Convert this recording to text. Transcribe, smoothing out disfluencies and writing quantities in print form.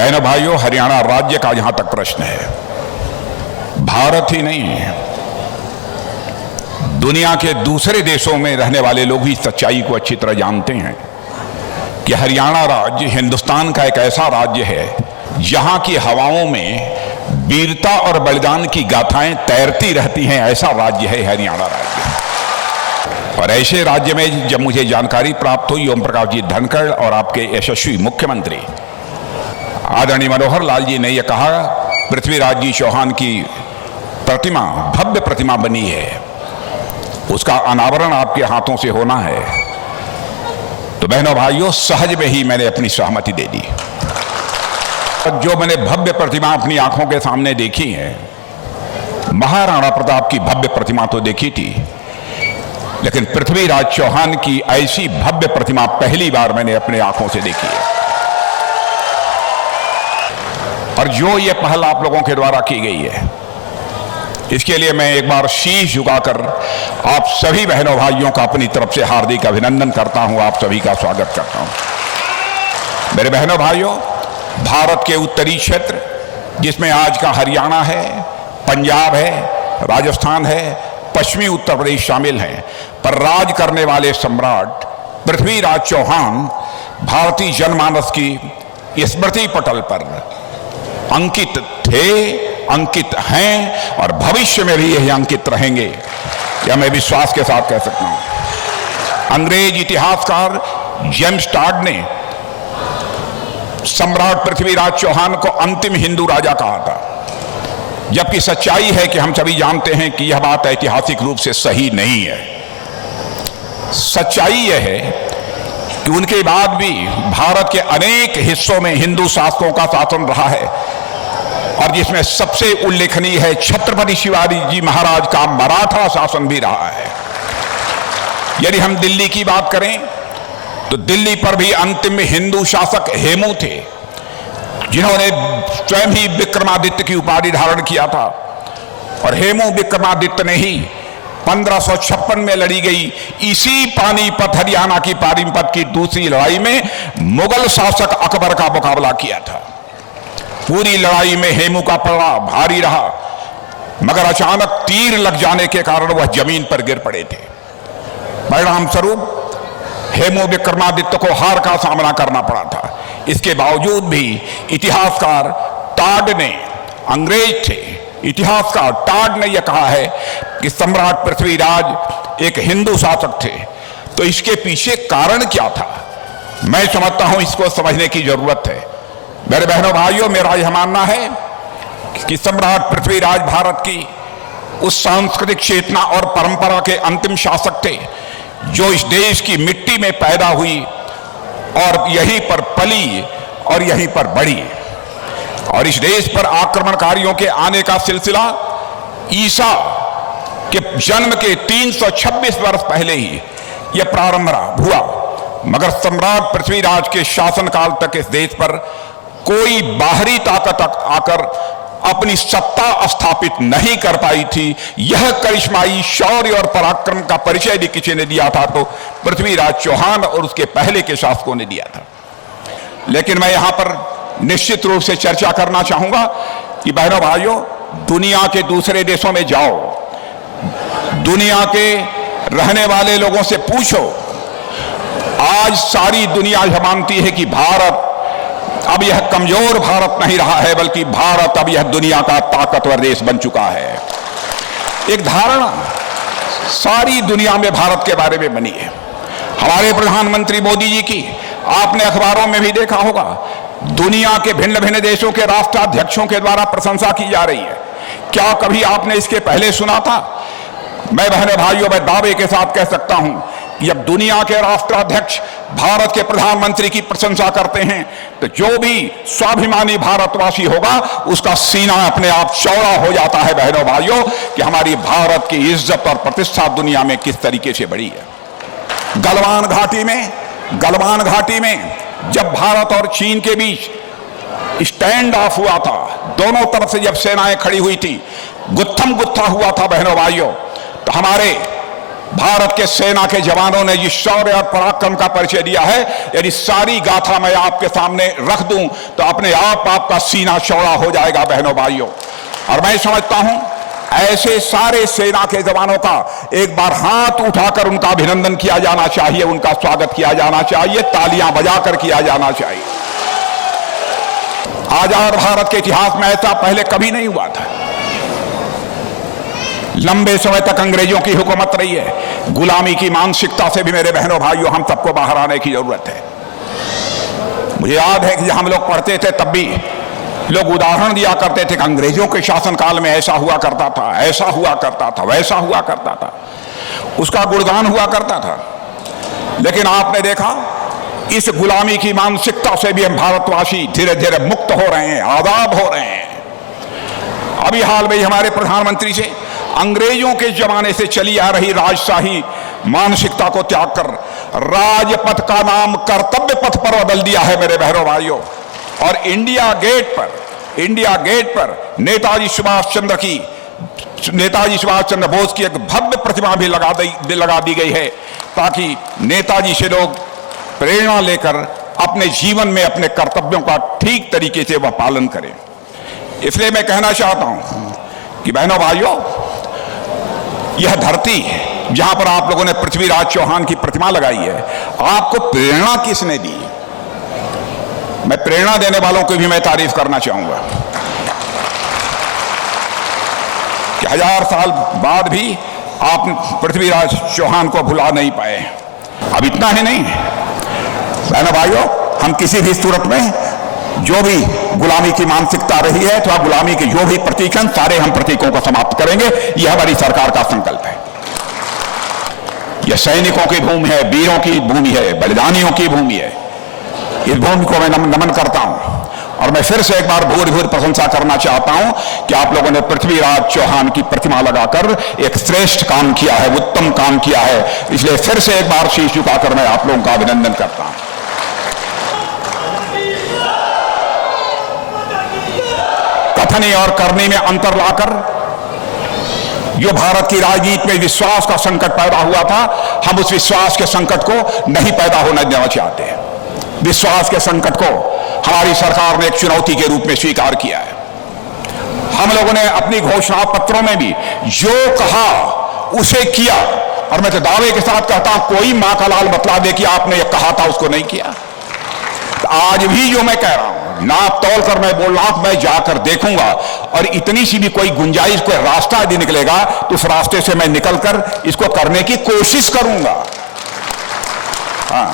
बहनों भाइयों, हरियाणा राज्य का जहां तक प्रश्न है, भारत ही नहीं, दुनिया के दूसरे देशों में रहने वाले लोग भी सच्चाई को अच्छी तरह जानते हैं कि हरियाणा राज्य हिंदुस्तान का एक ऐसा राज्य है जहां की हवाओं में वीरता और बलिदान की गाथाएं तैरती रहती हैं। ऐसा राज्य है हरियाणा राज्य। और ऐसे राज्य में जब मुझे जानकारी प्राप्त हुई, ओम प्रकाश जी धनखड़ और आपके यशस्वी मुख्यमंत्री आदरणीय मनोहर लाल जी ने यह कहा, पृथ्वीराज जी चौहान की प्रतिमा, भव्य प्रतिमा बनी है, उसका अनावरण आपके हाथों से होना है, तो बहनों भाइयों, सहज में ही मैंने अपनी सहमति दे दी। जो मैंने भव्य प्रतिमा अपनी आंखों के सामने देखी है, महाराणा प्रताप की भव्य प्रतिमा तो देखी थी, लेकिन पृथ्वीराज चौहान की ऐसी भव्य प्रतिमा पहली बार मैंने अपने आंखों से देखी है। और जो ये पहल आप लोगों के द्वारा की गई है, इसके लिए मैं एक बार शीश झुकाकर आप सभी बहनों भाइयों का अपनी तरफ से हार्दिक अभिनंदन करता हूं, आप सभी का स्वागत करता हूं। मेरे बहनों भाइयों, भारत के उत्तरी क्षेत्र जिसमें आज का हरियाणा है, पंजाब है, राजस्थान है, पश्चिमी उत्तर प्रदेश शामिल हैं, पर राज करने वाले सम्राट पृथ्वीराज चौहान भारतीय जनमानस की स्मृति पटल पर अंकित थे, अंकित हैं और भविष्य में भी यही अंकित रहेंगे, यह मैं विश्वास के साथ कह सकता हूं। अंग्रेज इतिहासकार जेम्स टॉड ने सम्राट पृथ्वीराज चौहान को अंतिम हिंदू राजा कहा था, जबकि सच्चाई है कि हम सभी जानते हैं कि यह बात ऐतिहासिक रूप से सही नहीं है। सच्चाई यह है कि उनके बाद भी भारत के अनेक हिस्सों में हिंदू शासकों का शासन रहा है, और जिसमें सबसे उल्लेखनीय है छत्रपति शिवाजी जी महाराज का मराठा शासन भी रहा है। यदि हम दिल्ली की बात करें तो दिल्ली पर भी अंतिम हिंदू शासक हेमू थे, जिन्होंने स्वयं ही विक्रमादित्य की उपाधि धारण किया था, और हेमू विक्रमादित्य ने ही 1556 में लड़ी गई इसी पानीपत, हरियाणा की पानीपत की दूसरी लड़ाई में मुगल शासक अकबर का मुकाबला किया था। पूरी लड़ाई में हेमू का पलड़ा भारी रहा, मगर अचानक तीर लग जाने के कारण वह जमीन पर गिर पड़े थे। परिणाम स्वरूप हेमू विक्रमादित्य को हार का सामना करना पड़ा था। इसके बावजूद भी इतिहासकार टॉड ने, अंग्रेज थे, इतिहासकार टॉड ने यह कहा है कि सम्राट पृथ्वीराज एक हिंदू शासक थे। तो इसके पीछे कारण क्या था, मैं समझता हूं इसको समझने की जरूरत है। मेरे बहनों भाइयों, मेरा यह मानना है कि सम्राट पृथ्वीराज भारत की उस सांस्कृतिक चेतना और परंपरा के अंतिम शासक थे जो इस देश की मिट्टी में पैदा हुई और यहीं पर पली और यहीं पर बढ़ी। और इस देश पर आक्रमणकारियों के आने का सिलसिला ईसा के जन्म के 326 वर्ष पहले ही यह प्रारंभ हुआ, मगर सम्राट पृथ्वीराज के शासनकाल तक इस देश पर कोई बाहरी ताकत आकर अपनी सत्ता स्थापित नहीं कर पाई थी। यह करिश्माई शौर्य और पराक्रम का परिचय भी किसी ने दिया था तो पृथ्वीराज चौहान और उसके पहले के शासकों ने दिया था। लेकिन मैं यहां पर निश्चित रूप से चर्चा करना चाहूंगा कि बहनों भाइयों, दुनिया के दूसरे देशों में जाओ, दुनिया के रहने वाले लोगों से पूछो, आज सारी दुनिया यह मानती है कि भारत अब यह कमजोर भारत नहीं रहा है, बल्कि भारत अब यह दुनिया का ताकतवर देश बन चुका है। एक धारणा सारी दुनिया में भारत के बारे में बनी है। हमारे प्रधानमंत्री मोदी जी की आपने अखबारों में भी देखा होगा, दुनिया के भिन्न भिन्न देशों के राष्ट्राध्यक्षों के द्वारा प्रशंसा की जा रही है। क्या कभी आपने इसके पहले सुना था? मैं बहनों भाइयों, मैं दावे के साथ कह सकता हूं कि जब दुनिया के राष्ट्राध्यक्ष भारत के प्रधानमंत्री की प्रशंसा करते हैं तो जो भी स्वाभिमानी भारतवासी होगा उसका सीना अपने आप चौड़ा हो जाता है बहनों भाइयों, कि हमारी भारत की इज्जत और प्रतिष्ठा दुनिया में किस तरीके से बढ़ी है। गलवान घाटी में जब भारत और चीन के बीच स्टैंड ऑफ हुआ था, दोनों तरफ से जब सेनाएं खड़ी हुई थी, गुत्थम गुत्था हुआ था बहनों भाइयों, तो हमारे भारत के सेना के जवानों ने जिस शौर्य और पराक्रम का परिचय दिया है, यदि सारी गाथा मैं आपके सामने रख दूं तो अपने आप आपका सीना चौड़ा हो जाएगा बहनों भाइयों। और मैं समझता हूं ऐसे सारे सेना के जवानों का एक बार हाथ उठाकर उनका अभिनंदन किया जाना चाहिए, उनका स्वागत किया जाना चाहिए, तालियां बजाकर किया जाना चाहिए। आजाद भारत के इतिहास में ऐसा पहले कभी नहीं हुआ था। लंबे समय तक अंग्रेजों की हुकूमत रही है। गुलामी की मानसिकता से भी मेरे बहनों भाइयों हम सबको बाहर आने की जरूरत है। मुझे याद है कि जब हम लोग पढ़ते थे तब भी लोग उदाहरण दिया करते थे कि अंग्रेजों के शासनकाल में ऐसा हुआ करता था, ऐसा हुआ करता था, वैसा हुआ करता था, उसका गुणगान हुआ करता था। लेकिन आपने देखा इस गुलामी की मानसिकता से भी हम भारतवासी धीरे धीरे मुक्त हो रहे हैं, आजाद हो रहे हैं। अभी हाल में हमारे प्रधानमंत्री से अंग्रेजों के जमाने से चली आ रही राजशाही मानसिकता को त्याग कर राजपथ का नाम कर्तव्य पथ पर बदल दिया है मेरे बहनों भाइयों। और इंडिया गेट पर नेताजी सुभाष चंद्र बोस की एक भव्य प्रतिमा भी लगा दी गई है, ताकि नेताजी से लोग प्रेरणा लेकर अपने जीवन में अपने कर्तव्यों का ठीक तरीके से वह पालन करें। इसलिए मैं कहना चाहता हूं कि बहनों भाइयों, यह धरती जहां पर आप लोगों ने पृथ्वीराज चौहान की प्रतिमा लगाई है, आपको प्रेरणा किसने दी? मैं प्रेरणा देने वालों को भी मैं तारीफ करना चाहूंगा कि 1000 साल बाद भी आप पृथ्वीराज चौहान को भुला नहीं पाए। अब इतना ही नहीं बहनों भाइयों, हम किसी भी सूरत में जो भी गुलामी की मानसिकता रही है, तो गुलामी के जो भी प्रतीक हैं, सारे हम प्रतीकों को समाप्त करेंगे। यह हमारी सरकार का संकल्प है। यह सैनिकों की भूमि है, वीरों की भूमि है, बलिदानियों की भूमि है। इस भूमि को मैं नमन करता हूं और मैं फिर से एक बार भूरि प्रशंसा करना चाहता हूं कि आप लोगों ने पृथ्वीराज चौहान की प्रतिमा लगाकर एक श्रेष्ठ काम किया है, उत्तम काम किया है। इसलिए फिर से एक बार शीश झुकाकर मैं आप लोगों का अभिनंदन करता हूं। कथनी और करनी में अंतर लाकर जो भारत की राजनीति में विश्वास का संकट पैदा हुआ था, हम उस विश्वास के संकट को नहीं पैदा होने देना चाहते। विश्वास के संकट को हमारी सरकार ने एक चुनौती के रूप में स्वीकार किया है। हम लोगों ने अपनी घोषणा पत्रों में भी जो कहा उसे किया, और मैं तो दावे के साथ कहता हूं, कोई मां का लाल बतला दे कि आपने ये कहा था उसको नहीं किया। तो आज भी जो मैं कह रहा हूं, नाप तोल कर मैं बोल रहा हूं, मैं जाकर देखूंगा और इतनी सी भी कोई गुंजाइश, कोई रास्ता यदि निकलेगा तो उस रास्ते से मैं निकलकर इसको करने की कोशिश करूंगा। हाँ,